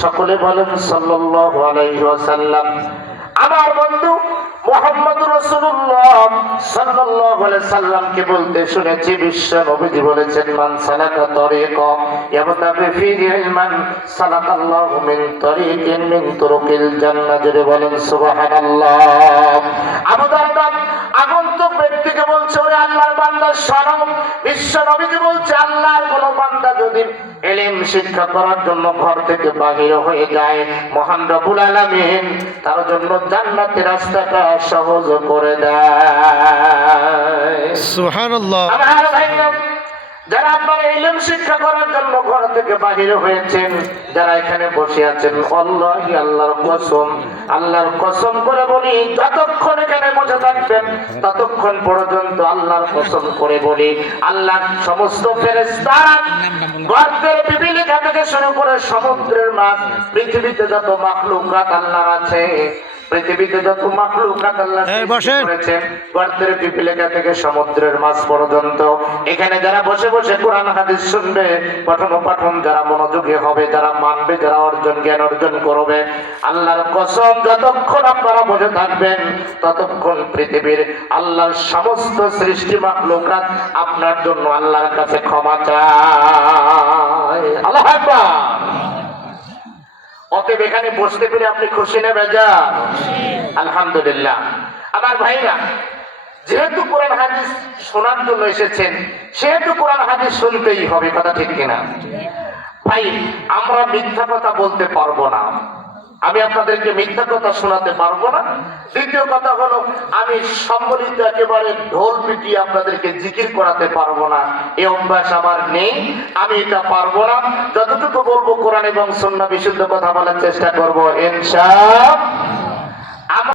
সকলে বলেন সাল্লাল্লাহু আলাইহি ওয়াসাল্লাম। আমার বন্ধু মুহাম্মদ রাসূলুল্লাহ সাল্লাল্লাহু আলাইহি সাল্লামকে বলতে শুনেছি, বিশ্ব নবীজি বলেছেন, মান সালাকা তরিকা ইয়াবতাগি ফীহি ইলমান সালাকাল্লাহু মিন তরিকিন মিন তুরুকিল জান্নাহ। জোরে বলেন সুবহানাল্লাহ। আবু দারদা আগন্তুক ব্যক্তিকে বলছে, ওরে আল্লাহর বান্দা শোনো, বিশ্ব নবীজি বলছে, আল্লাহর কোন বান্দা যদি ইলম শিক্ষা করার জন্য ঘর থেকে বাহির হয়ে যায়, মহান রব্বুল আলামিন তার জন্য জান্নাতের রাস্তাটা সহজ করে দেয়। সুবহানাল্লাহ। আমার ভাইরা, যারা আপনারা ইলম শিক্ষা করার জন্য ঘর থেকে বাহির হয়েছেন, যারা এখানে বসে আছেন, আল্লাহি আল্লাহর কসম করে বলি, যতক্ষণ এখানে বসে থাকবেন ততক্ষণ পর্যন্ত আল্লাহর কসম করে বলি, আল্লাহর সমস্ত ফেরেশতারা, গর্তের পিপীলিকা থেকে শুরু করে সমুদ্রের মাছ, পৃথিবীতে যত মাখলুকাত আল্লাহর আছে, পৃথিবীতে যত মাখলুকাত আল্লাহ সৃষ্টি করেছেন, গর্তের পিপীলিকা থেকে সমুদ্রের মাছ পর্যন্ত, এখানে যারা বসে বসে কোরআন হাদিস শুনবে, পঠন পাঠন যারা মনোযোগী হবে, যারা মানবে, যারা জ্ঞান অর্জন করবে, আল্লাহর কসম যতক্ষণ আপনারা বসে থাকবেন ততক্ষণ পৃথিবীর আল্লাহর সমস্ত সৃষ্টি মাখলুকাত আপনার জন্য আল্লাহর কাছে ক্ষমা চায়। আল্লাহু আকবার। অতএব এখানে বসতে পেরে আপনি খুশি না বেজার? আলহামদুলিল্লাহ। আমার ভাইরা, যেহেতু কোরআন হাদিস শোনার জন্য এসেছেন, সেহেতু কোরআন হাদিস শুনতেই হবে, কথা ঠিক কিনা ভাই? আমরা মিথ্যা কথা বলতে পারবো না, আমি আপনাদেরকে মিথ্যা কথা শোনাতে পারবো না। দ্বিতীয় কথা হলো, আমি সম্বলিত একেবারে ঢোল পিটিয়ে আপনাদেরকে জিকির করাতে পারবো না, এই অভ্যাস আমার নেই, আমি এটা পারবো না। যতটুকু বলবো কোরআন এবং সুন্নাহ বিশুদ্ধ কথা বলার চেষ্টা করবো ইনশাআল্লাহ।